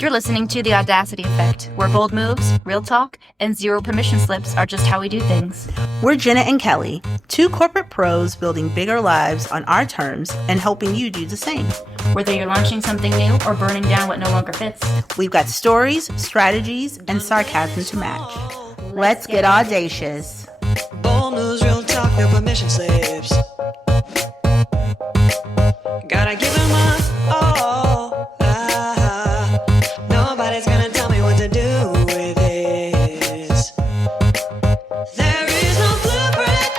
You're listening to The Audacity Effect, where bold moves, real talk, and zero permission slips are just how we do things. We're Jenna and Kelly, two corporate pros building bigger lives on our terms and helping you do the same. Whether you're launching something new or burning down what no longer fits, we've got stories, strategies, and sarcasm to match. Let's get audacious. Bold moves, real talk, no permission slips. Gotta give them my all. Nobody's gonna tell me what to do with this. There is no blueprint,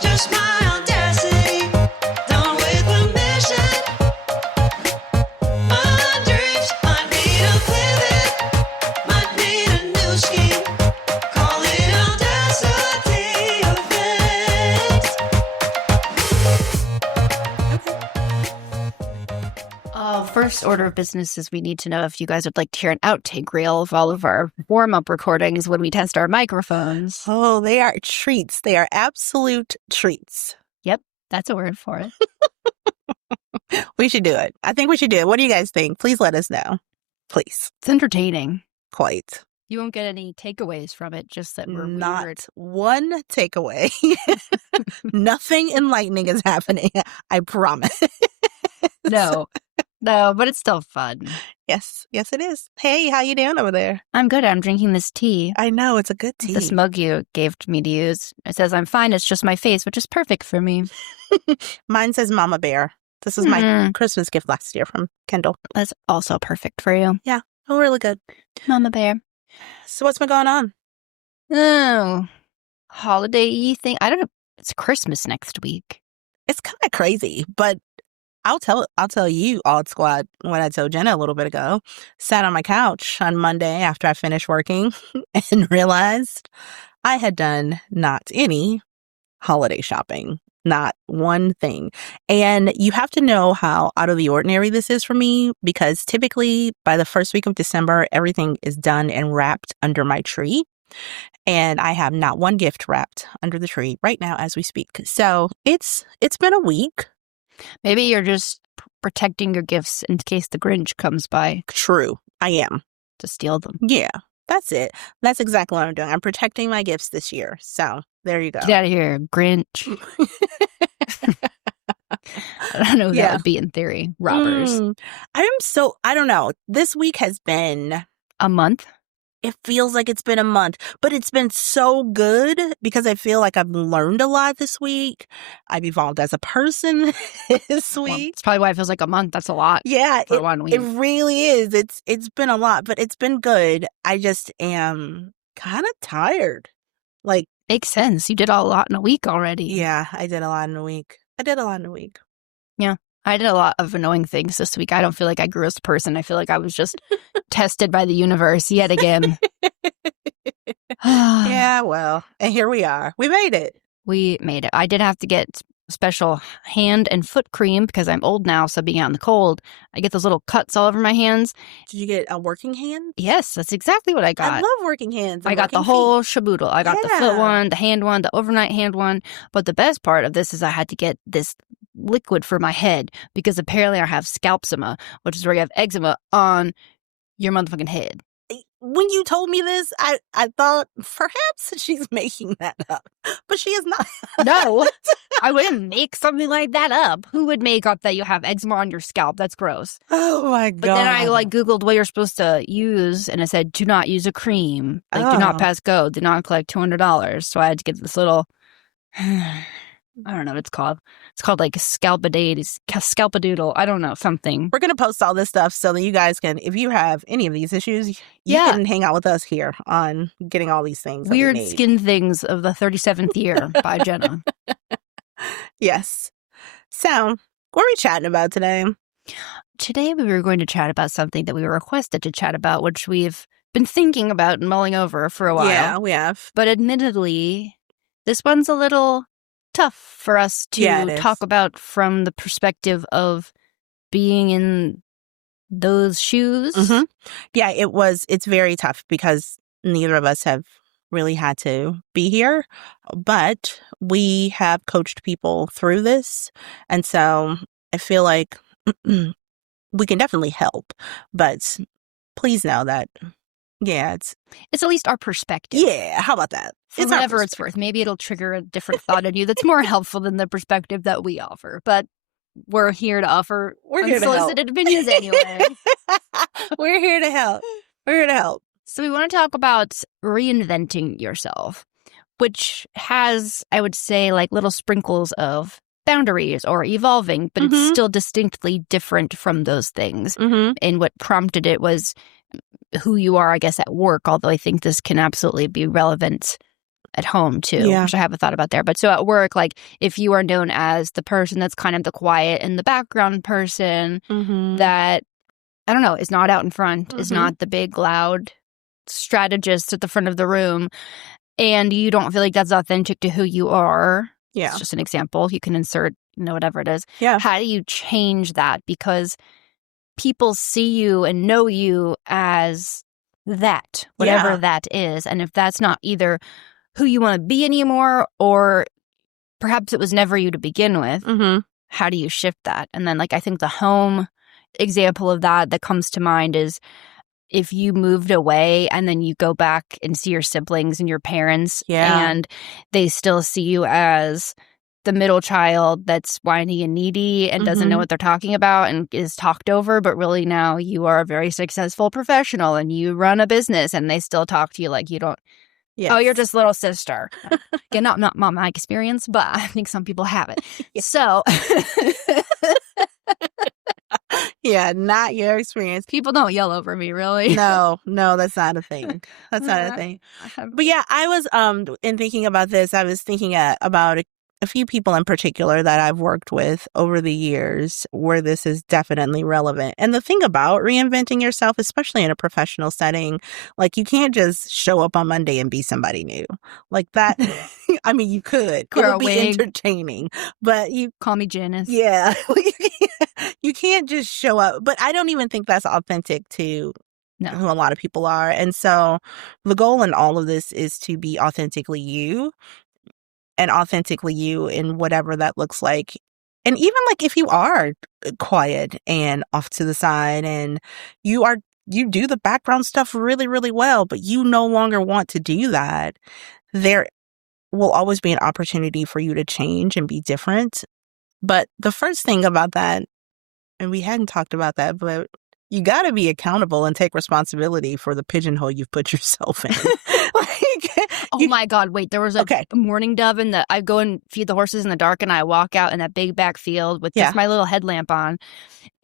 just my audacity. Done with permission. My dreams might need a pivot, might need a new scheme. Call it Audacity Effect. First order of business is we need to know if you guys would like to hear an outtake reel of all of our warm-up recordings when we test our microphones. Oh, they are treats. They are absolute treats. Yep, that's a word for it. We should do it. I think we should do it. What do you guys think? Please let us know. Please. It's entertaining. Quite. You won't get any takeaways from it, just that we're Not weird. one takeaway. Nothing enlightening is happening. I promise. No, but it's still fun. Yes, it is. Hey, how you doing over there? I'm good. I'm drinking this tea. I know, it's a good tea. This mug you gave to me to use. It says, I'm fine. It's just my face, which is perfect for me. Mine says Mama Bear. This was my Christmas gift last year from Kendall. That's also perfect for you. Yeah, oh, really good. Mama Bear. So what's been going on? Oh, holiday-y thing. I don't know. It's Christmas next week. It's kind of crazy, but I'll tell you, Odd Squad, what I told Jenna a little bit ago. Sat on my couch on Monday after I finished working and realized I had done not any holiday shopping. Not one thing. And you have to know how out of the ordinary this is for me, because typically by the first week of December, everything is done and wrapped under my tree. And I have not one gift wrapped under the tree right now as we speak. So it's been a week. Maybe you're just protecting your gifts in case the Grinch comes by. True. I am. To steal them. Yeah, that's it. That's exactly what I'm doing. I'm protecting my gifts this year. So there you go. Get out of here, Grinch. I don't know who that would be in theory. Robbers. I don't know. This week has been A month? It feels like it's been a month, but it's been so good because I feel like I've learned a lot this week. I've evolved as a person this week. Well, it's probably why it feels like a month. That's a lot. Yeah, for 1 week. It really is. It's been a lot, but it's been good. I just am kind of tired. Like, makes sense. You did a lot in a week already. Yeah, I did a lot in a week. Yeah. I did a lot of annoying things this week. I don't feel like I grew as a person. I feel like I was just tested by the universe yet again. Yeah, well, and here we are. We made it. We made it. I did have to get special hand and foot cream because I'm old now, so being out in the cold, I get those little cuts all over my hands. Did you get a working hand? Yes, that's exactly what I got. I love working hands. I got the whole shaboodle. I got the foot one, the hand one, the overnight hand one. But the best part of this is I had to get this liquid for my head because apparently I have scalpsema, which is where you have eczema on your motherfucking head. When you told me this, I thought perhaps she's making that up, but she is not. No, I wouldn't make something like that up. Who would make up that you have eczema on your scalp? That's gross. Oh my God. But then I Googled what you're supposed to use, and it said, do not use a cream. Do not pass go. Do not collect $200. So I had to get this little, I don't know what it's called. It's called like scalpadoodle. I don't know, something. We're going to post all this stuff so that you guys can, if you have any of these issues, you can hang out with us here on getting all these things. Weird skin things of the 37th year by Jenna. Yes. So, what are we chatting about today? Today we were going to chat about something that we were requested to chat about, which we've been thinking about and mulling over for a while. Yeah, we have. But admittedly, this one's a little tough for us to talk about from the perspective of being in those shoes. Mm-hmm. Yeah, it's very tough because neither of us have really had to be here, but we have coached people through this. And so I feel like we can definitely help, but please know that, yeah, it's at least our perspective. Yeah, how about that? For whatever it's worth. Maybe it'll trigger a different thought in you that's more helpful than the perspective that we offer. But we're here to offer unsolicited opinions anyway. We're here to help. We're here to help. So we want to talk about reinventing yourself, which has, I would say, like little sprinkles of boundaries or evolving, but it's still distinctly different from those things. And what prompted it was who you are, I guess, at work, although I think this can absolutely be relevant at home too, which I haven't thought about there. But so at work, like if you are known as the person that's kind of the quiet and the background person that, I don't know, is not out in front, is not the big, loud strategist at the front of the room, and you don't feel like that's authentic to who you are. Yeah. It's just an example. You can insert, whatever it is. Yeah. How do you change that? Because people see you and know you as that, whatever that is. And if that's not either who you want to be anymore, or perhaps it was never you to begin with, how do you shift that? And then, like, I think the home example of that comes to mind is if you moved away and then you go back and see your siblings and your parents and they still see you as the middle child that's whiny and needy and doesn't know what they're talking about and is talked over, but really now you are a very successful professional and you run a business, and they still talk to you like you don't. Yes. Oh, you're just little sister. Again, not my experience, but I think some people have it. So, yeah, not your experience. People don't yell over me, really. No, that's not a thing. That's not a thing. But yeah, I was in thinking about this, I was thinking about a few people in particular that I've worked with over the years where this is definitely relevant. And the thing about reinventing yourself, especially in a professional setting, like you can't just show up on Monday and be somebody new. Like that, I mean, you could. It would be entertaining. But you... Call me Janice. Yeah. You can't just show up. But I don't even think that's authentic to who a lot of people are. And so the goal in all of this is to be authentically you. And authentically you in whatever that looks like. And even like if you are quiet and off to the side and you do the background stuff really, really well, but you no longer want to do that, there will always be an opportunity for you to change and be different. But the first thing about that, and we hadn't talked about that, but you got to be accountable and take responsibility for the pigeonhole you've put yourself in. Oh my God, wait, there was a mourning dove I go and feed the horses in the dark, and I walk out in that big back field with just my little headlamp on.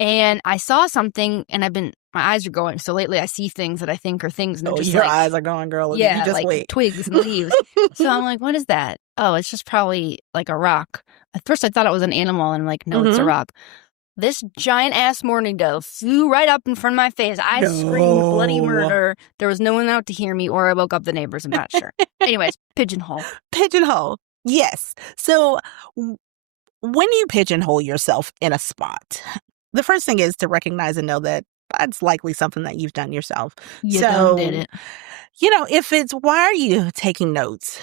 And I saw something, and my eyes are going. So lately I see things that I think are things. And your eyes are going, girl. Yeah, you just like wait. Twigs and leaves. So I'm like, what is that? Oh, it's just probably like a rock. At first I thought it was an animal, and I'm like, no, it's a rock. This giant ass mourning dove flew right up in front of my face. I screamed bloody murder. There was no one out to hear me, or I woke up the neighbors. I'm not sure. Anyways, pigeonhole. Pigeonhole. Yes. So when you pigeonhole yourself in a spot, the first thing is to recognize and know that that's likely something that you've done yourself. You done did it. If it's, why are you taking notes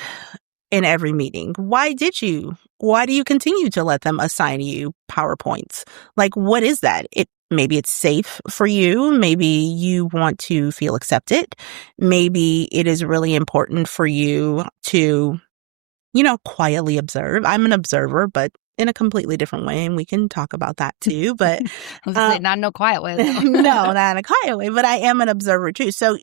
in every meeting? Why do you continue to let them assign you PowerPoints? Like, what is that? Maybe it's safe for you. Maybe you want to feel accepted. Maybe it is really important for you to, quietly observe. I'm an observer, but in a completely different way, and we can talk about that too. But I was gonna say, not in a quiet way. No, not in a quiet way, but I am an observer too. So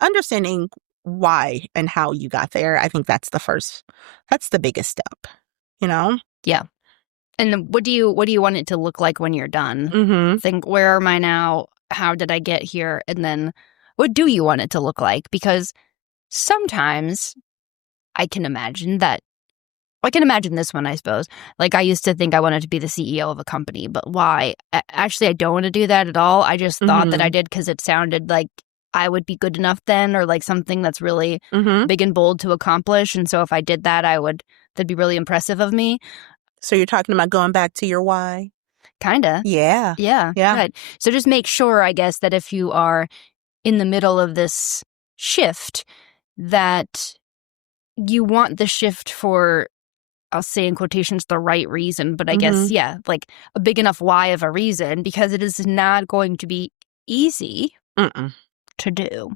understanding why and how you got there, I think that's the biggest step, Yeah. And what do you want it to look like when you're done? Think, where am I now? How did I get here? And then what do you want it to look like? Because sometimes I can imagine this one, I suppose. Like, I used to think I wanted to be the CEO of a company, but why? Actually, I don't want to do that at all. I just thought that I did because it sounded like I would be good enough then, or like something that's really big and bold to accomplish. And so if I did that, that'd be really impressive of me. So you're talking about going back to your why? Kinda. Yeah. Yeah. Right. So just make sure, I guess, that if you are in the middle of this shift, that you want the shift for, I'll say in quotations, the right reason. But I guess, like a big enough why of a reason, because it is not going to be easy. to do.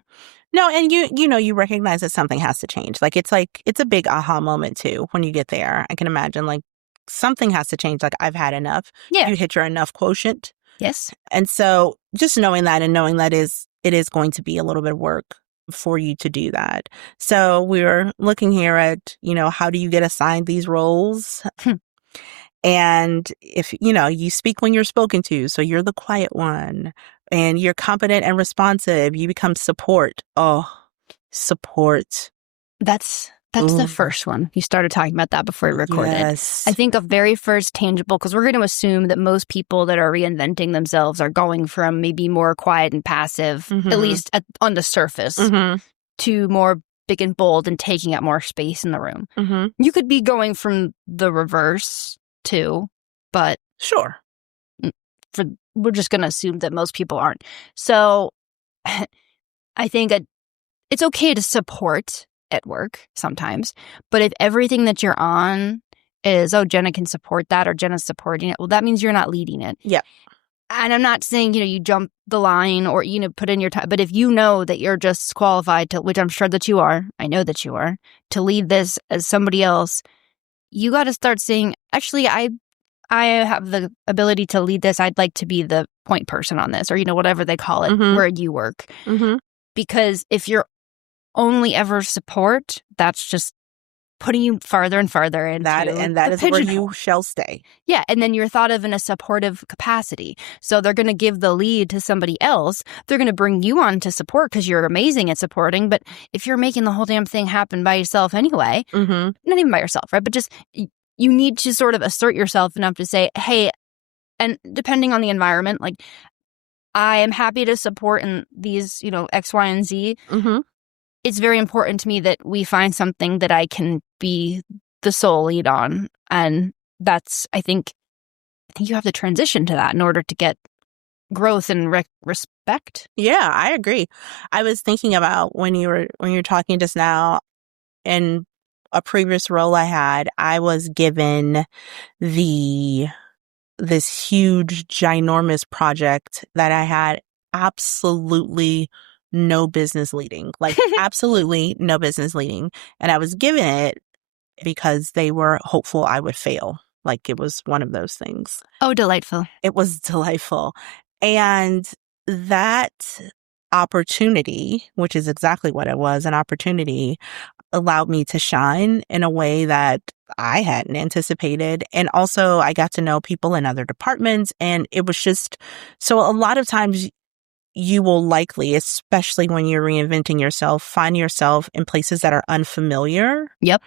No, and you recognize that something has to change. It's a big aha moment too when you get there. I can imagine something has to change. I've had enough. Yeah. You hit your enough quotient. Yes. And so just knowing that and knowing that it is going to be a little bit of work for you to do that. So we're looking here at, how do you get assigned these roles? And if, you speak when you're spoken to, so you're the quiet one and you're competent and responsive, you become support. Oh, support. That's the first one. You started talking about that before we recorded. Yes. I think a very first tangible, because we're going to assume that most people that are reinventing themselves are going from maybe more quiet and passive, at least on the surface, to more big and bold and taking up more space in the room. You could be going from the reverse too, but sure. We're just going to assume that most people aren't. So I think it's okay to support at work sometimes, but if everything that you're on is, oh, Jenna can support that or Jenna's supporting it, well, that means you're not leading it. Yeah. And I'm not saying, you jump the line or, put in your time, but if you know that you're just qualified to, which I'm sure that you are, I know that you are, to lead this as somebody else, you got to start saying, actually, I have the ability to lead this. I'd like to be the point person on this or, whatever they call it, where you work. Because if you're only ever support, that's just putting you farther and farther into that is where you shall stay. Yeah, and then you're thought of in a supportive capacity. So they're going to give the lead to somebody else. They're going to bring you on to support because you're amazing at supporting. But if you're making the whole damn thing happen by yourself anyway, not even by yourself, right? But just you need to sort of assert yourself enough to say, hey, and depending on the environment, I am happy to support in these, X, Y, and Z. It's very important to me that we find something that I can be the sole lead on. And that's, I think you have to transition to that in order to get growth and respect. Yeah, I agree. I was thinking about when you were talking just now, in a previous role I had, I was given this huge, ginormous project that I had absolutely no business leading, absolutely no business leading. And I was given it because they were hopeful I would fail. It was one of those things. Oh, delightful. It was delightful. And that opportunity, which is exactly what it was, an opportunity, allowed me to shine in a way that I hadn't anticipated. And also I got to know people in other departments. And it was just, so a lot of times you will likely, especially when you're reinventing yourself, find yourself in places that are unfamiliar. Yep.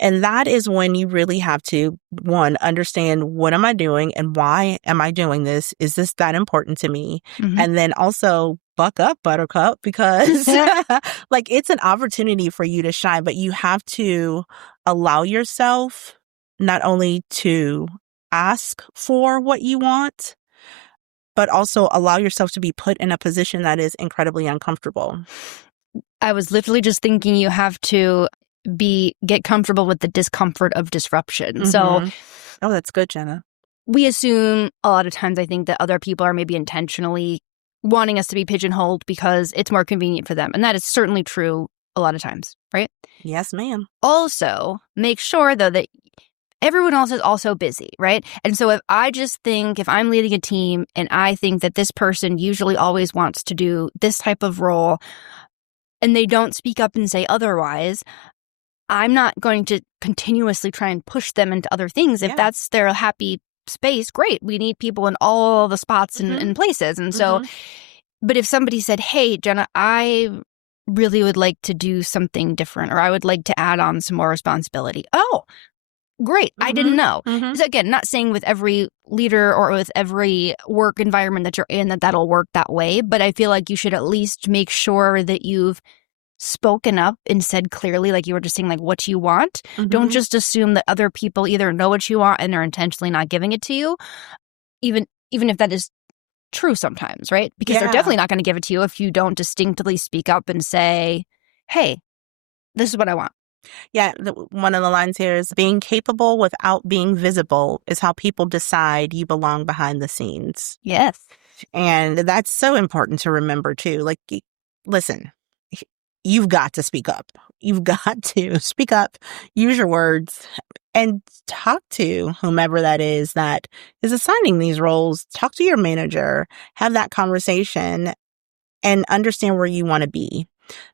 And that is when you really have to, one, understand, what am I doing and why am I doing this? Is this that important to me? And then also buck up, buttercup, because it's an opportunity for you to shine, but you have to allow yourself not only to ask for what you want, but also allow yourself to be put in a position that is incredibly uncomfortable. I was literally just thinking you have to get comfortable with the discomfort of disruption. So, oh, that's good, Jenna. We assume a lot of times, I think, that other people are maybe intentionally wanting us to be pigeonholed because it's more convenient for them. And that is certainly true a lot of times, right? Yes, ma'am. Also, make sure, though, that everyone else is also busy, right? And so if I'm leading a team and I think that this person usually always wants to do this type of role and they don't speak up and say otherwise, I'm not going to continuously try and push them into other things. If that's their happy space, great. We need people in all the spots and places. And so, but if somebody said, hey, Jenna, I really would like to do something different, or I would like to add on some more responsibility. Oh, great. I didn't know. So again, not saying with every leader or with every work environment that you're in that'll work that way, but I feel like you should at least make sure that you've spoken up and said clearly, like you were just saying, what you want. Don't just assume that other people either know what you want and are intentionally not giving it to you, even if that is true sometimes, right? Because they're definitely not going to give it to you if you don't distinctly speak up and say, hey, this is what I want. Yeah, one of the lines here is, being capable without being visible is how people decide you belong behind the scenes. Yes. And that's so important to remember, too. listen, you've got to speak up. You've got to speak up, use your words, and talk to whomever that is assigning these roles. Talk to your manager, have that conversation, and understand where you want to be.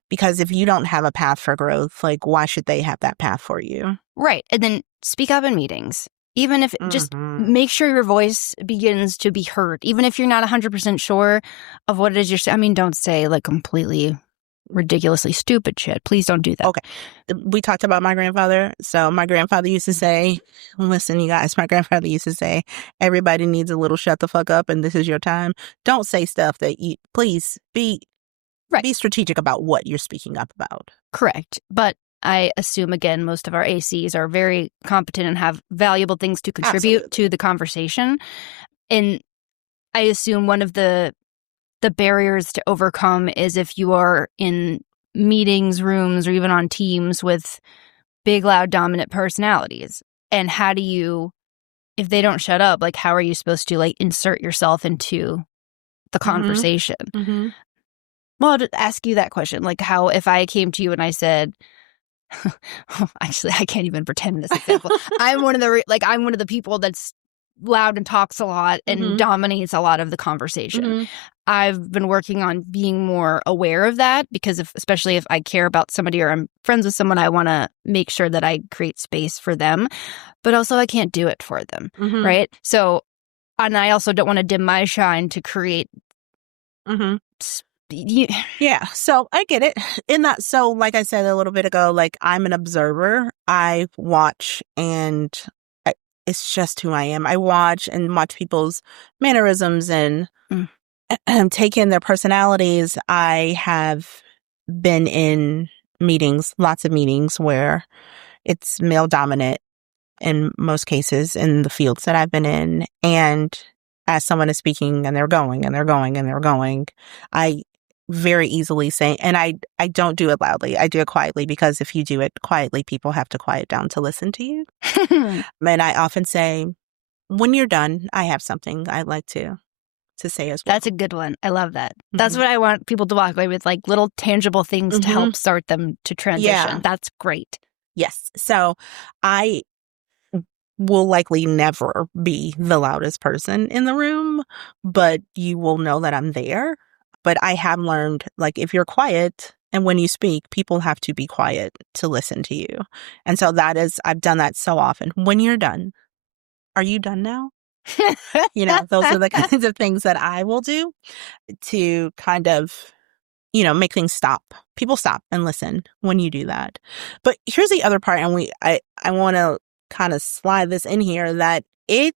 Because if you don't have a path for growth, like, why should they have that path for you? Right. And then speak up in meetings. Even if just make sure your voice begins to be heard. Even if you're not 100% sure of what it is you're saying. I mean, don't say like completely ridiculously stupid shit. Please don't do that. Okay. We talked about my grandfather. So my grandfather used to say, listen, you guys, my grandfather used to say, everybody needs a little shut the fuck up and this is your time. Don't say stuff that you, please be strategic about what you're speaking up about. Correct. But I assume, again, most of our ACs are very competent and have valuable things to contribute to the conversation. And I assume one of the barriers to overcome is if you are in meetings, rooms, or even on teams with big, loud, dominant personalities. And how do you, if they don't shut up, like, how are you supposed to, like, insert yourself into the conversation? Mm-hmm. Well, I'll ask you that question. Like, how, if I came to you and I said, actually, I can't even pretend this example. I'm one of the people that's loud and talks a lot and dominates a lot of the conversation. I've been working on being more aware of that because especially if I care about somebody or I'm friends with someone, I want to make sure that I create space for them, but also I can't do it for them. Right. So, and I also don't want to dim my shine to create. Yeah, so I get it. In that, so like I said a little bit ago, like, I'm an observer. I watch and it's just who I am. I watch people's mannerisms and take in their personalities. I have been in meetings, lots of meetings where it's male dominant in most cases in the fields that I've been in. And as someone is speaking and they're going and they're going and they're going, I very easily say, and I don't do it loudly. I do it quietly because if you do it quietly, people have to quiet down to listen to you. And I often say, when you're done, I have something I'd like to say as well. That's a good one. I love that. That's what I want people to walk away with, like little tangible things to help start them to transition. Yeah. That's great. Yes. So I will likely never be the loudest person in the room, but you will know that I'm there. But I have learned, like, if you're quiet and when you speak, people have to be quiet to listen to you. And so I've done that so often. When you're done, are you done now? Those are the kinds of things that I will do to kind of, make things stop. People stop and listen when you do that. But here's the other part, and I want to kind of slide this in here, that it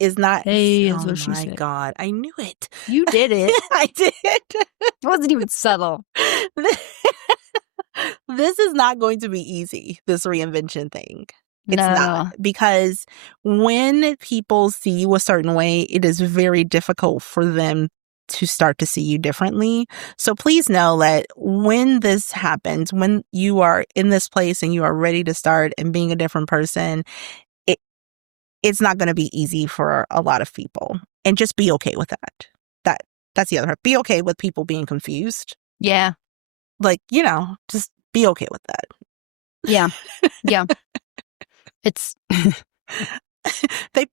is not. Hey, oh my God, I knew it. You did it. I did. It wasn't even subtle. This is not going to be easy, this reinvention thing. It's not. Because when people see you a certain way, it is very difficult for them to start to see you differently. So please know that when this happens, when you are in this place and you are ready to start and being a different person, it's not going to be easy for a lot of people. And just be okay with that. That's the other part. Be okay with people being confused. Yeah. Like, just be okay with that. Yeah. Yeah. It's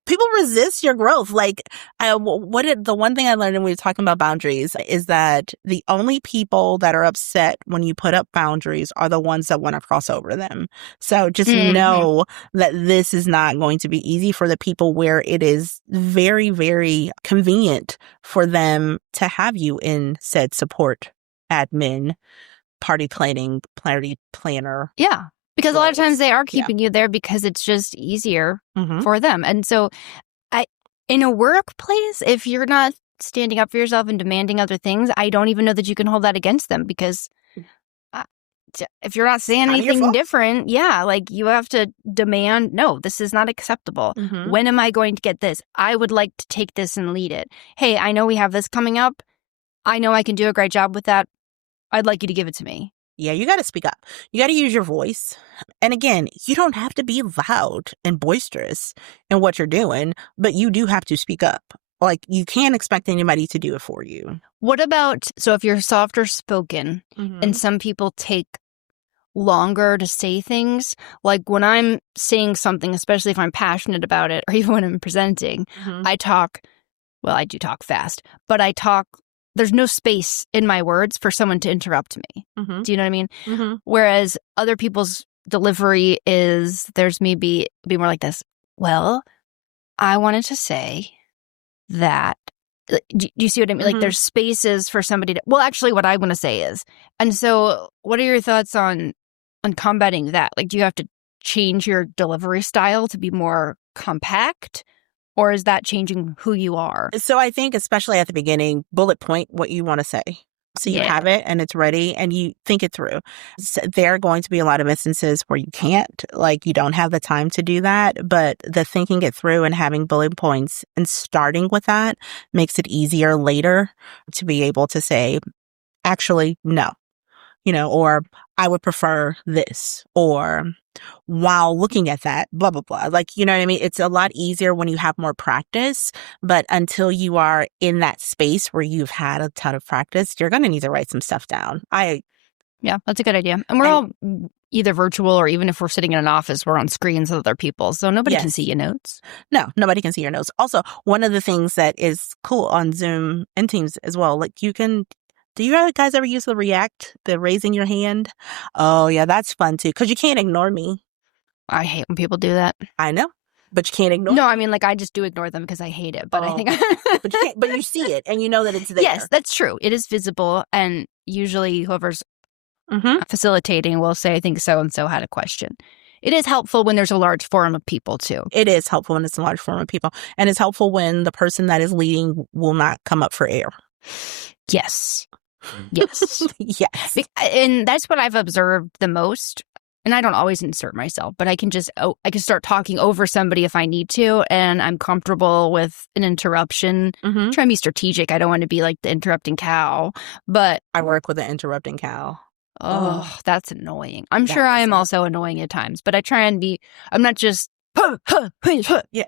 people resist your growth. Like, the one thing I learned when we were talking about boundaries is that the only people that are upset when you put up boundaries are the ones that want to cross over them. So just know that this is not going to be easy for the people where it is very, very convenient for them to have you in said support admin, party planner. Yeah. Because a lot of times they are keeping you there because it's just easier for them. And so in a workplace, if you're not standing up for yourself and demanding other things, I don't even know that you can hold that against them because if you're not saying anything different, like you have to demand, no, this is not acceptable. When am I going to get this? I would like to take this and lead it. Hey, I know we have this coming up. I know I can do a great job with that. I'd like you to give it to me. Yeah, you got to speak up. You got to use your voice. And again, you don't have to be loud and boisterous in what you're doing, but you do have to speak up. Like, you can't expect anybody to do it for you. What about, so if you're softer spoken and some people take longer to say things, like when I'm saying something, especially if I'm passionate about it, or even when I'm presenting, I do talk fast, but there's no space in my words for someone to interrupt me. Do you know what I mean? Whereas other people's delivery there's maybe be more like this. Well, I wanted to say that, do you see what I mean? Like, there's spaces for somebody to, well, actually what I want to say is, and so what are your thoughts on combating that? Like, do you have to change your delivery style to be more compact, or is that changing who you are? So I think, especially at the beginning, bullet point what you want to say. So you have it and it's ready and you think it through. So there are going to be a lot of instances where you can't, like, you don't have the time to do that. But the thinking it through and having bullet points and starting with that makes it easier later to be able to say, actually, no, or I would prefer this, or while looking at that, blah, blah, blah. Like, you know what I mean? It's a lot easier when you have more practice, but until you are in that space where you've had a ton of practice, you're going to need to write some stuff down. Yeah, that's a good idea. And we're all either virtual, or even if we're sitting in an office, we're on screens with other people. So nobody can see your notes. No, nobody can see your notes. Also, one of the things that is cool on Zoom and Teams as well, like, do you guys ever use the react, the raising your hand? Oh, yeah, that's fun too, because you can't ignore me. I hate when people do that. I know, but you can't ignore No, I mean, like, I just do ignore them because I hate it. But I think... but you see it and you know that it's there. Yes, that's true. It is visible. And usually whoever's facilitating will say, I think so-and-so had a question. It is helpful when there's a large forum of people, too. It is helpful when it's a large forum of people. And it's helpful when the person that is leading will not come up for air. Yes. Yes. Yes. And that's what I've observed the most. And I don't always insert myself, but I can start talking over somebody if I need to, and I'm comfortable with an interruption. Try and be strategic. I don't want to be like the interrupting cow, but I work with an interrupting cow. Oh, that's annoying. I'm sure I am also annoying at times, but I try and I'm not just, yeah.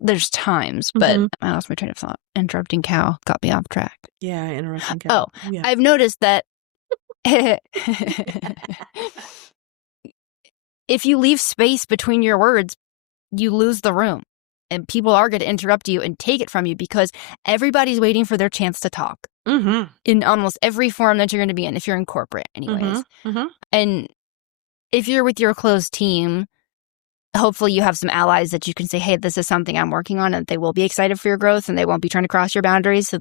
There's times, but I lost my train of thought. Interrupting cow got me off track. Yeah, interrupting cow. Oh, yeah. I've noticed that if you leave space between your words, you lose the room. And people are going to interrupt you and take it from you because everybody's waiting for their chance to talk. In almost every forum that you're going to be in, if you're in corporate anyways. And if you're with your close team, hopefully you have some allies that you can say, hey, this is something I'm working on, and they will be excited for your growth and they won't be trying to cross your boundaries. So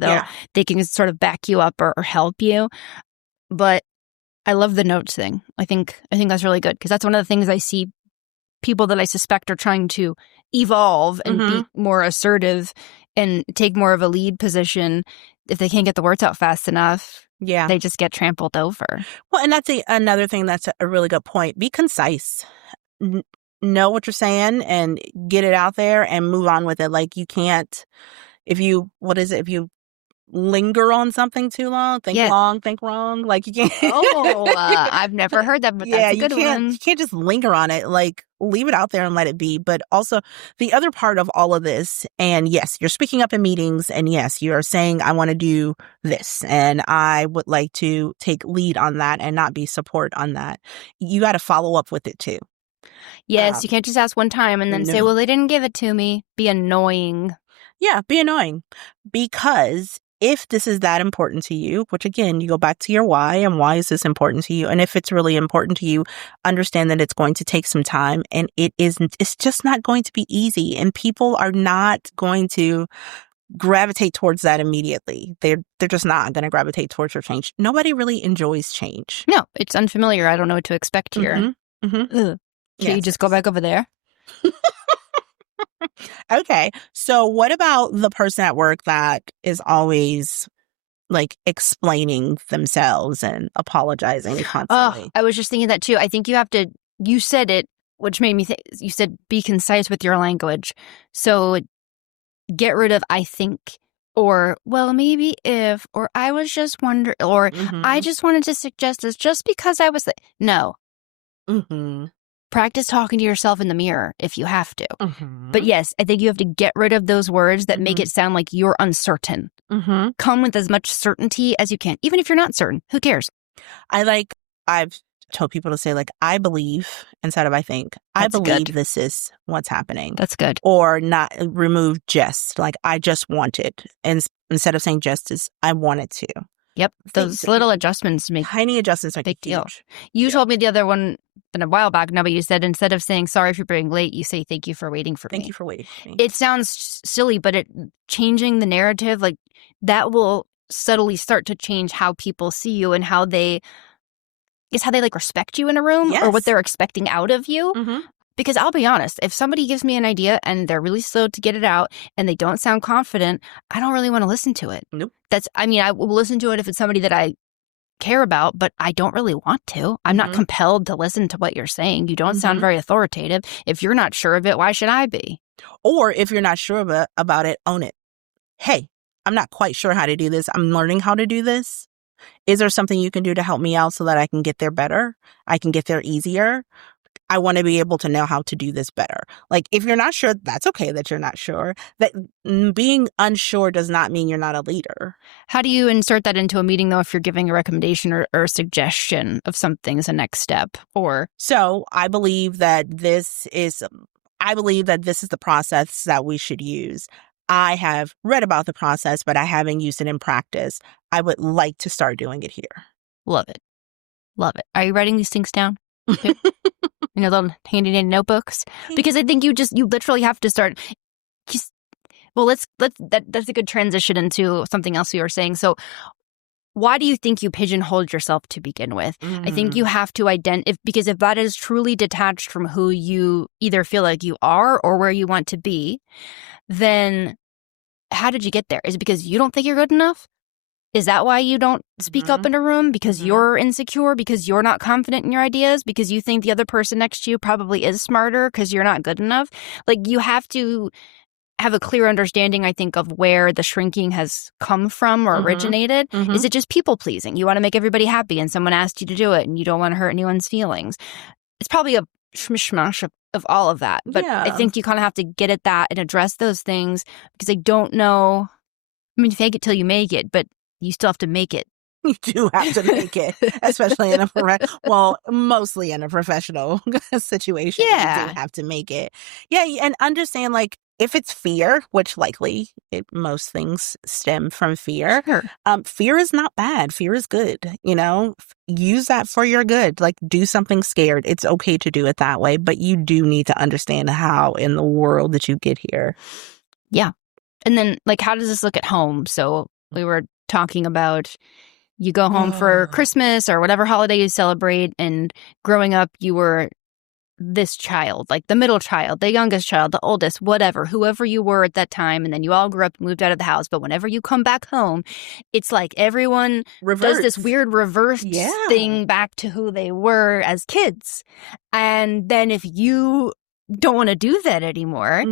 they can sort of back you up or help you. But I love the notes thing. I think that's really good because that's one of the things I see people that I suspect are trying to evolve and be more assertive and take more of a lead position. If they can't get the words out fast enough, they just get trampled over. Well, and that's another thing that's a really good point. Be concise. Know what you're saying and get it out there and move on with it. Like, you can't, if you linger on something too long, think long, think wrong. Like, you can't. I've never heard that, but that's a good one. You can't just linger on it. Like, leave it out there and let it be. But also, the other part of all of this, and yes, you're speaking up in meetings, and yes, you're saying, I want to do this, and I would like to take lead on that and not be support on that. You got to follow up with it too. Yes, you can't just ask one time and then say, well, they didn't give it to me. Be annoying. Yeah, be annoying. Because if this is that important to you, which again, you go back to your why, and why is this important to you? And if it's really important to you, understand that it's going to take some time, and it's just not going to be easy, and people are not going to gravitate towards that immediately. They're just not going to gravitate towards your change. Nobody really enjoys change. No, it's unfamiliar. I don't know what to expect here. Can you just go back over there? Okay. So what about the person at work that is always like explaining themselves and apologizing constantly? Oh, I was just thinking that too. I think you said it, which made me think, you said be concise with your language. So get rid of I think, or well, maybe if, or I was just wondering, or I just wanted to suggest this just because I was no. practice talking to yourself in the mirror if you have to. Mm-hmm. But yes, I think you have to get rid of those words that make it sound like you're uncertain. Mm-hmm. Come with as much certainty as you can. Even if you're not certain, who cares? I've told people to say, like, I believe instead of I think. I That's believe good. this is what's happening. That's good. Or not remove just, like, I just want it. And instead of saying just as I want it to. Yep. Those little adjustments make tiny adjustments make big a deal. huge. You told me the other one a while back now, but you said instead of saying sorry for being late, you say thank you for waiting for me. Thank you for waiting for me. It sounds silly, but changing the narrative, like that will subtly start to change how people see you and how they like respect you in a room or what they're expecting out of you. Mm-hmm. Because I'll be honest, if somebody gives me an idea and they're really slow to get it out and they don't sound confident, I don't really want to listen to it. Nope. I will listen to it if it's somebody that I care about, but I don't really want to. I'm not compelled to listen to what you're saying. You don't sound very authoritative. If you're not sure of it, why should I be? Or if you're not sure about it, own it. Hey, I'm not quite sure how to do this. I'm learning how to do this. Is there something you can do to help me out so that I can get there better? I can get there easier. I want to be able to know how to do this better. Like, if you're not sure, that's okay that you're not sure. That being unsure does not mean you're not a leader. How do you insert that into a meeting, though, if you're giving a recommendation or a suggestion of something as a next step? So I believe that this is the process that we should use. I have read about the process, but I haven't used it in practice. I would like to start doing it here. Love it. Love it. Are you writing these things down? In your little handy dandy notebooks? Because I think you literally have to start. That's a good transition into something else you were saying. So why do you think you pigeonholed yourself to begin with? I think you have to because if that is truly detached from who you either feel like you are or where you want to be, then how did you get there? Is it because you don't think you're good enough? Is that why you don't speak up in a room? Because you're insecure? Because you're not confident in your ideas? Because you think the other person next to you probably is smarter because you're not good enough? Like, you have to have a clear understanding, I think, of where the shrinking has come from or originated. Is it just people pleasing? You want to make everybody happy and someone asked you to do it and you don't want to hurt anyone's feelings. It's probably a mishmash of all of that. But I think you kind of have to get at that and address those things because I don't know. I mean, fake it till you make it, but you still have to make it. You do have to make it, especially mostly in a professional situation. Yeah. You do have to make it. Yeah, and understand, like, if it's fear, which likely most things stem from fear, fear is not bad. Fear is good. Use that for your good. Like, do something scared. It's okay to do it that way, but you do need to understand how in the world that you get here. Yeah. And then, like, how does this look at home? So we were talking about you go home for Christmas or whatever holiday you celebrate, and growing up you were this child, like the middle child, the youngest child, the oldest, whatever, whoever you were at that time, and then you all grew up and moved out of the house. But whenever you come back home, it's like everyone does this weird reverse thing back to who they were as kids. And then if you don't want to do that anymore,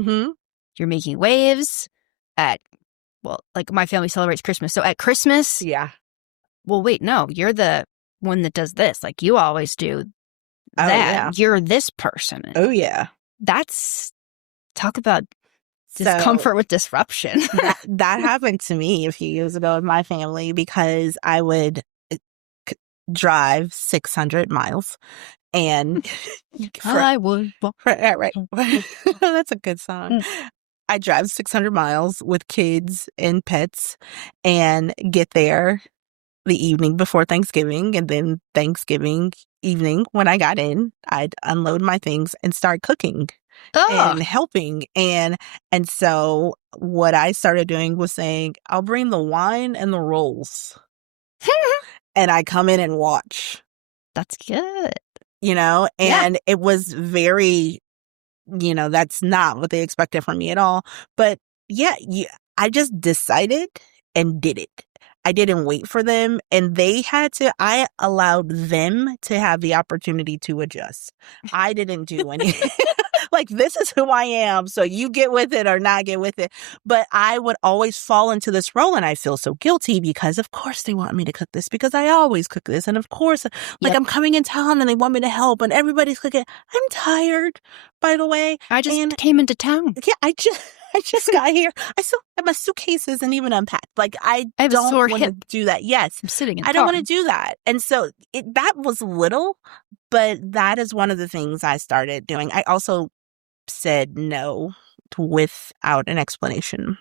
you're making waves like my family celebrates Christmas. So at Christmas, well, wait, no, you're the one that does this. Like, you always do that. You're this person. Oh, yeah. Talk about discomfort with disruption. that happened to me a few years ago with my family because I would drive 600 miles and I would. Right. That's a good song. I drive 600 miles with kids and pets and get there the evening before Thanksgiving. And then Thanksgiving evening, when I got in, I'd unload my things and start cooking and helping. And so what I started doing was saying, I'll bring the wine and the rolls. And I come in and watch. That's good. And it was very... that's not what they expected from me at all. But I just decided and did it. I didn't wait for them, and I allowed them to have the opportunity to adjust. I didn't do anything. Like, this is who I am, so you get with it or not get with it. But I would always fall into this role, and I feel so guilty because, of course, they want me to cook this because I always cook this. And of course, like, I'm coming in town and they want me to help and everybody's cooking. I'm tired, by the way. I just came into town. Yeah, I just got here. I still have my suitcases and even unpacked. Like, I have don't a sore want to hip. do that. Yes. I'm sitting in I don't want to do that. And so that was little, but that is one of the things I started doing. I also said no without an explanation.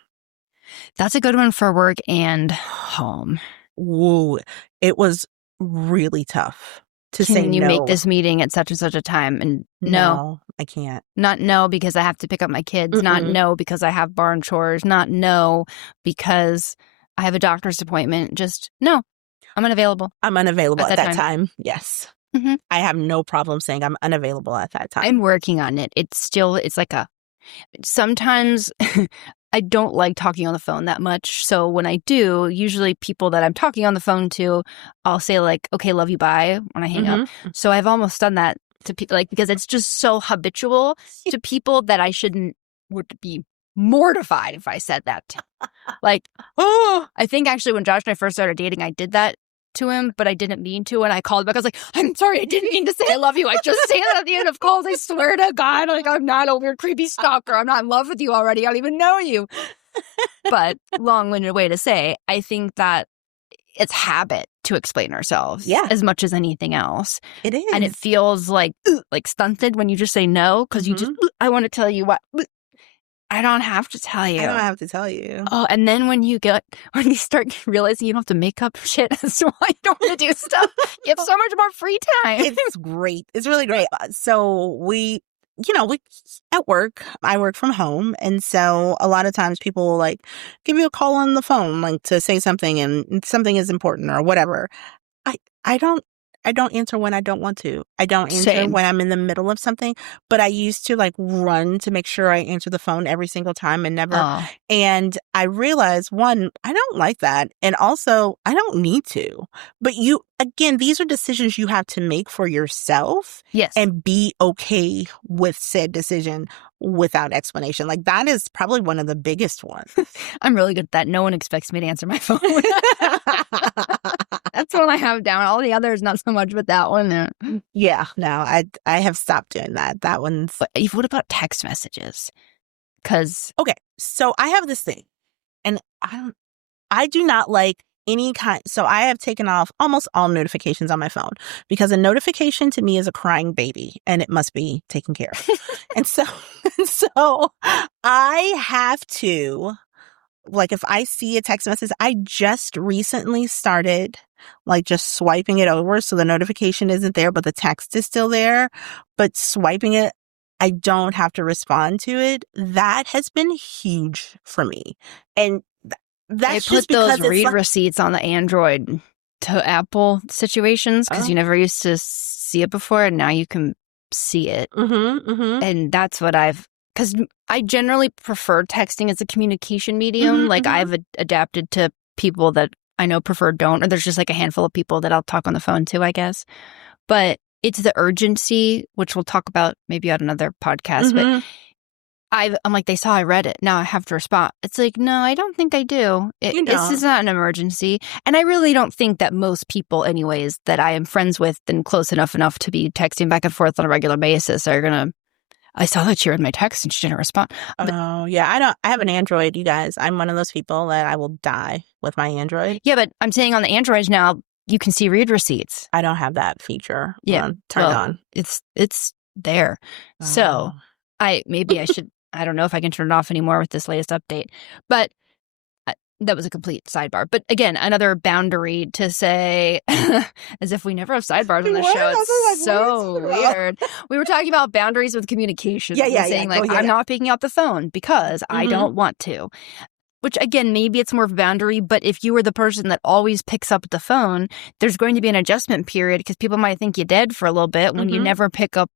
That's a good one for work and home. Whoa, it was really tough to say no. Can you make this meeting at such and such a time? And no, I can't. Not no because I have to pick up my kids. Not no because I have barn chores. Not no because I have a doctor's appointment. Just no, I'm unavailable. I'm unavailable at that time. Yes. Mm-hmm. I have no problem saying I'm unavailable at that time. I'm working on it. It's like sometimes I don't like talking on the phone that much. So when I do, usually people that I'm talking on the phone to, I'll say like, okay, love you, bye, when I hang up. So I've almost done that to people, like, because it's just so habitual to people that I would be mortified if I said that. Like, I think actually when Josh and I first started dating, I did that to him, but I didn't mean to. And I called back. I was like, I'm sorry, I didn't mean to say I love you. I just say that at the end of calls. I swear to God, like, I'm not a weird, creepy stalker. I'm not in love with you already. I don't even know you. But long-winded way to say, I think that it's habit to explain ourselves as much as anything else. It is. And it feels like stunted when you just say no, because you just, I want to tell you what. I don't have to tell you. I don't have to tell you. Oh, and then when you start realizing you don't have to make up shit as to why you don't want to do stuff, you have so much more free time. It's great. It's really great. So we at work, I work from home. And so a lot of times people will like give you a call on the phone, like to say something and something is important or whatever. I don't answer when I don't want to. I don't answer when I'm in the middle of something, but I used to like run to make sure I answer the phone every single time and never. Oh. And I realized, one, I don't like that. And also I don't need to, but again, these are decisions you have to make for yourself. Yes. And be okay with said decision without explanation. Like, that is probably one of the biggest ones. I'm really good at that. No one expects me to answer my phone. That's one I have down. All the others, not so much, but that one. Yeah, no, I have stopped doing that. That one's. But what about text messages? Because okay, so I have this thing, and I do not like any kind. So I have taken off almost all notifications on my phone because a notification to me is a crying baby, and it must be taken care of. and so I have to. Like, if I see a text message, I just recently started like just swiping it over so the notification isn't there, but the text is still there. But swiping it, I don't have to respond to it. That has been huge for me. And that's just because those read receipts on the Android to Apple situations because you never used to see it before, and now you can see it. And that's what because I generally prefer texting as a communication medium. Like, I've adapted to people that I know prefer don't, or there's just like a handful of people that I'll talk on the phone to, I guess. But it's the urgency, which we'll talk about maybe on another podcast. But I'm like, they saw I read it. Now I have to respond. It's like, no, I don't think I do. This is not an emergency. And I really don't think that most people, anyways, that I am friends with and close enough to be texting back and forth on a regular basis are going to, I saw that she read my text and she didn't respond. But, I have an Android, you guys. I'm one of those people that I will die with my Android. Yeah, but I'm saying on the Androids now, you can see read receipts. I don't have that feature turned on. It's there. So I should, I don't know if I can turn it off anymore with this latest update. But that was a complete sidebar. But again, another boundary to say, as if we never have sidebars on the show. It's so weird. We were talking about boundaries with communication. Saying I'm not picking up the phone because I don't want to. Which, again, maybe it's more of a boundary, but if you were the person that always picks up the phone, there's going to be an adjustment period because people might think you're dead for a little bit when you never pick up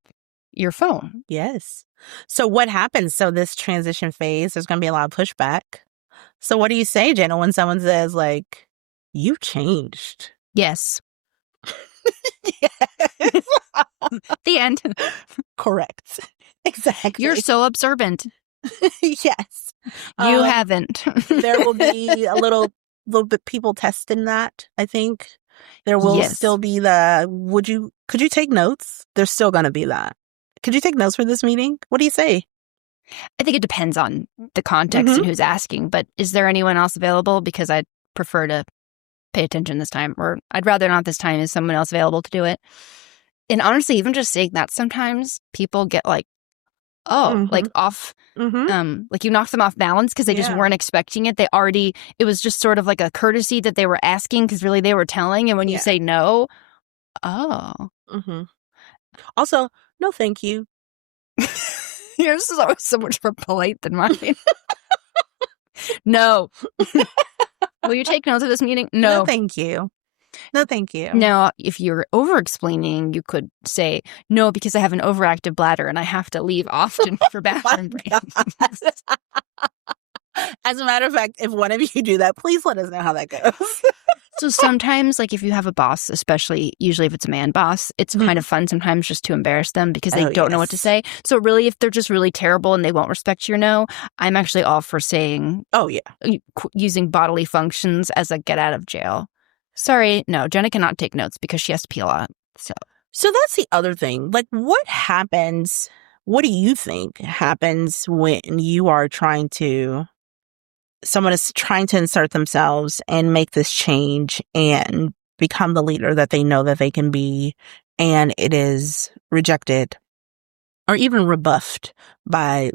your phone. Yes. So what happens? So this transition phase, there's going to be a lot of pushback. So what do you say, Jenna, when someone says, like, You changed. Yes. Yes. The end. Correct. Exactly. You're so observant. Yes. You haven't. There will be a little bit people testing that, I think. There will Yes. still be the, could you take notes? There's still going to be that. Could you take notes for this meeting? What do you say? I think it depends on the context and who's asking, but is there anyone else available? Because I'd prefer to pay attention this time, or I'd rather not this time. Is someone else available to do it? And honestly, even just saying that, sometimes people get like, like off, like you knocked them off balance because they just weren't expecting it. It was just sort of like a courtesy that they were asking because really they were telling. And when you say no, Also, no thank you. Yours is always so much more polite than mine. No. Will you take notes of this meeting? No. No thank you. No, thank you. Now, if you're over-explaining, you could say, no, because I have an overactive bladder and I have to leave often for bathroom breaks. As a matter of fact, if one of you do that, please let us know how that goes. So sometimes, like if you have a boss, especially usually if it's a man boss, it's kind of fun sometimes just to embarrass them because they don't know what to say. So really, if they're just really terrible and they won't respect your no, I'm actually all for saying, using bodily functions as a get out of jail. Sorry, no, Jenna cannot take notes because she has to pee a lot. So that's the other thing. Like, what happens? What do you think happens when you are someone is trying to insert themselves and make this change and become the leader that they know that they can be, and it is rejected or even rebuffed by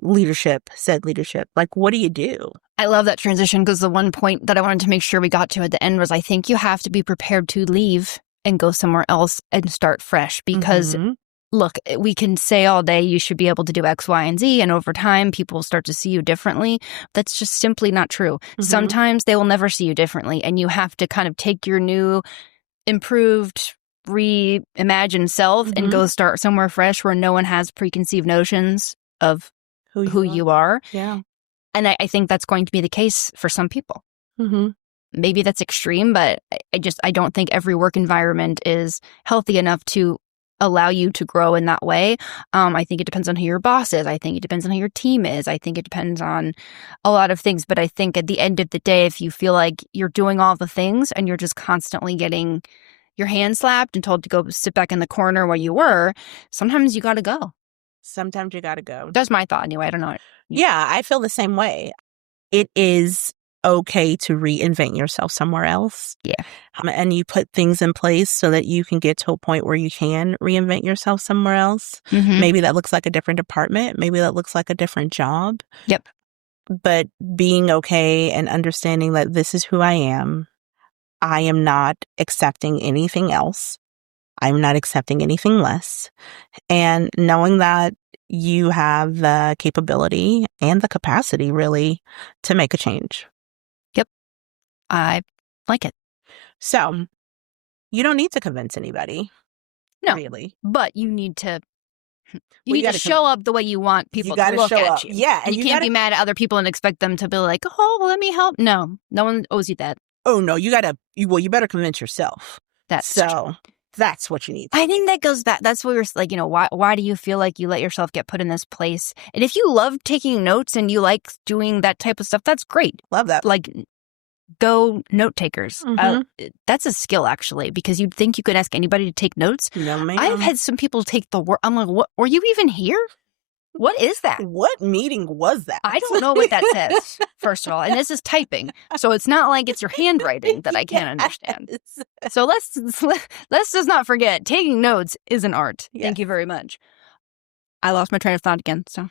said leadership? Like, what do you do? I love that transition because the one point that I wanted to make sure we got to at the end was I think you have to be prepared to leave and go somewhere else and start fresh because, look, we can say all day you should be able to do X, Y, and Z, and over time people will start to see you differently. That's just simply not true. Sometimes they will never see you differently, and you have to kind of take your new, improved, reimagined self and go start somewhere fresh where no one has preconceived notions of who you are. Yeah. And I think that's going to be the case for some people. Maybe that's extreme, but I don't think every work environment is healthy enough to allow you to grow in that way. I think it depends on who your boss is. I think it depends on who your team is. I think it depends on a lot of things. But I think at the end of the day, if you feel like you're doing all the things and you're just constantly getting your hand slapped and told to go sit back in the corner where you were, sometimes you got to go. Sometimes you got to go. That's my thought anyway. I don't know. Yeah, I feel the same way. It is okay to reinvent yourself somewhere else. Yeah. And you put things in place so that you can get to a point where you can reinvent yourself somewhere else. Maybe that looks like a different department. Maybe that looks like a different job. Yep. But being okay and understanding that this is who I am. I am not accepting anything else. I'm not accepting anything less. And knowing that you have the capability and the capacity, really, to make a change. Yep. I like it. So, you don't need to convince anybody. No. Really. But you need to show up the way you want people to look at you. Yeah. And you can't be mad at other people and expect them to be like, oh, well, let me help. No one owes you that. Oh, no, you better convince yourself. That's what you need. I think that goes back. That's what we're like, why do you feel like you let yourself get put in this place? And if you love taking notes and you like doing that type of stuff, that's great. Love that. Like, go note takers. That's a skill, actually, because you'd think you could ask anybody to take notes. No, ma'am. I've had some people take the work. I'm like, what? Were you even here? What is that? What meeting was that? I don't know what that says, first of all. And this is typing. So it's not like it's your handwriting that I can't understand. So let's just not forget, taking notes is an art. Yes. Thank you very much. I lost my train of thought again, so.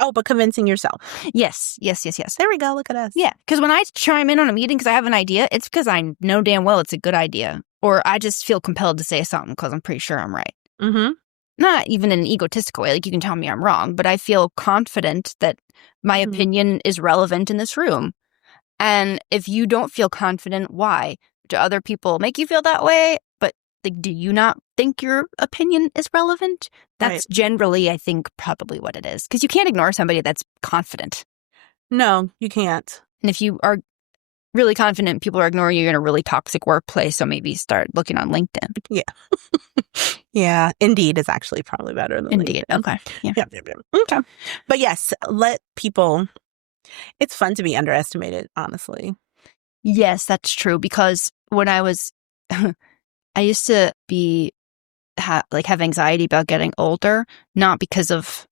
Oh, but convincing yourself. Yes. There we go. Look at us. Yeah, because when I chime in on a meeting because I have an idea, it's because I know damn well it's a good idea. Or I just feel compelled to say something because I'm pretty sure I'm right. Not even in an egotistical way, like you can tell me I'm wrong, but I feel confident that my opinion is relevant in this room. And if you don't feel confident, why? Do other people make you feel that way? But like, do you not think your opinion is relevant? That's generally, I think, probably what it is. Because you can't ignore somebody that's confident. No, you can't. And if you are really confident people are ignoring you, you're in a really toxic workplace. So maybe start looking on LinkedIn. Yeah. Yeah. Indeed is actually probably better than Indeed. LinkedIn. Okay. Yeah. Yep. Okay. But yes, let people, it's fun to be underestimated, honestly. Yes, that's true. Because when I was, I used to have anxiety about getting older, not because of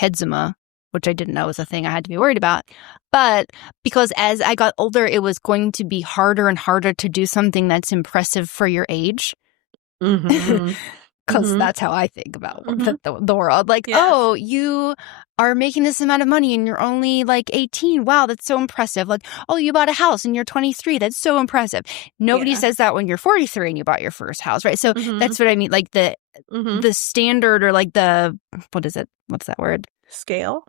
eczema, which I didn't know was a thing I had to be worried about, but because as I got older, it was going to be harder and harder to do something that's impressive for your age. Mm-hmm. Because that's how I think about the world. Like, Yes. oh, you are making this amount of money and you're only like 18. Wow, that's so impressive. Like, oh, you bought a house and you're 23. That's so impressive. Nobody says that when you're 43 and you bought your first house, right? So that's what I mean. Like the standard, or like what is it? What's that word? Scale?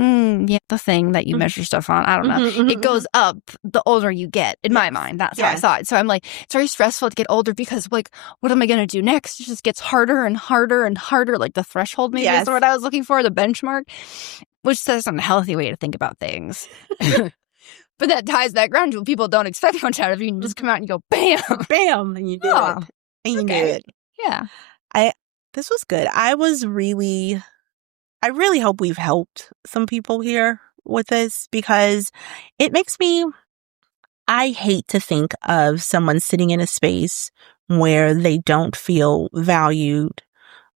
Yeah, the thing that you measure stuff on. I don't know. It goes up the older you get, in my mind. That's how I saw it. So I'm like, it's very stressful to get older because, like, what am I going to do next? It just gets harder and harder and harder. Like the threshold maybe is the word I was looking for, the benchmark, which says an unhealthy way to think about things. But that ties that ground to people don't expect much out of you. And you just come out and you go, bam, bam, and you do it. And you do it. Yeah. This was good. I really hope we've helped some people here with this, because it makes me, I hate to think of someone sitting in a space where they don't feel valued,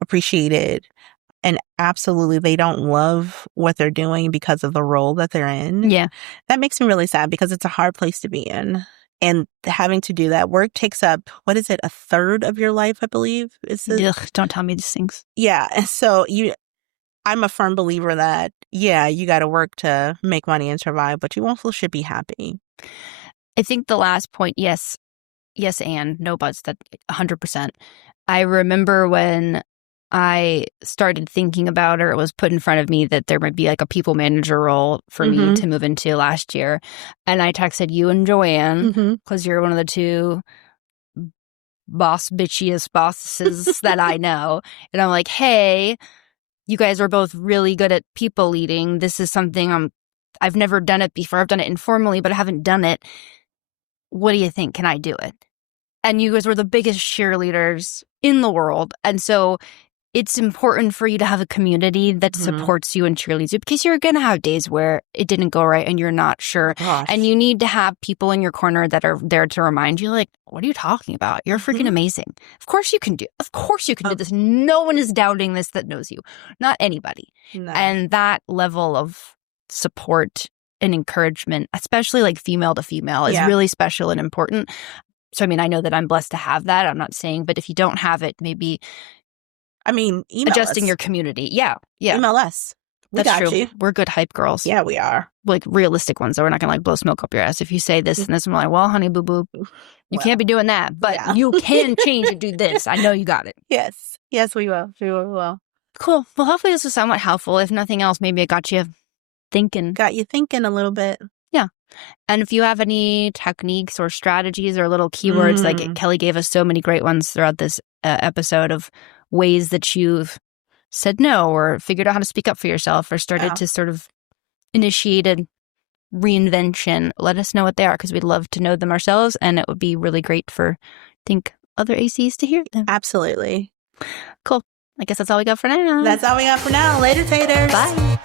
appreciated, and absolutely they don't love what they're doing because of the role that they're in. Yeah. That makes me really sad, because it's a hard place to be in. And having to do that work takes up, what is it, a third of your life, I believe? Ugh, don't tell me these things. Yeah. And so I'm a firm believer that, you got to work to make money and survive, but you also should be happy. I think the last point, yes, and no buts, that 100%. I remember when I started thinking about, or it was put in front of me, that there might be like a people manager role for me to move into last year. And I texted you and Joanne, because you're one of the two bitchiest bosses that I know. And I'm like, hey, you guys are both really good at people leading. This is something I've never done it before. I've done it informally, but I haven't done it. What do you think? Can I do it? And you guys were the biggest cheerleaders in the world. And so it's important for you to have a community that supports you and cheerleads you, because you're going to have days where it didn't go right and you're not sure. And you need to have people in your corner that are there to remind you, like, what are you talking about? You're freaking amazing. Of course you can do this. No one is doubting this that knows you. Not anybody. No. And that level of support and encouragement, especially like female to female, is really special and important. So, I mean, I know that I'm blessed to have that. I'm not saying, but if you don't have it, maybe... email adjusting us. your community. Yeah. Email us. That's true. You. We're good hype girls. Yeah, we are. Like realistic ones. So we're not going to like blow smoke up your ass. If you say this and this, I'm like, well, honey, boo boo, you can't be doing that. But you can change and do this. I know you got it. Yes. Yes, we will. We will. Cool. Well, hopefully this was somewhat helpful. If nothing else, maybe it got you thinking. Got you thinking a little bit. Yeah. And if you have any techniques or strategies or little keywords, like Kelly gave us so many great ones throughout this episode of ways that you've said no or figured out how to speak up for yourself or started to sort of initiate a reinvention, let us know what they are, because we'd love to know them ourselves, and it would be really great for, I think, other ACs to hear them. Absolutely. Cool. I guess that's all we got for now. That's all we got for now. Later, taters. Bye.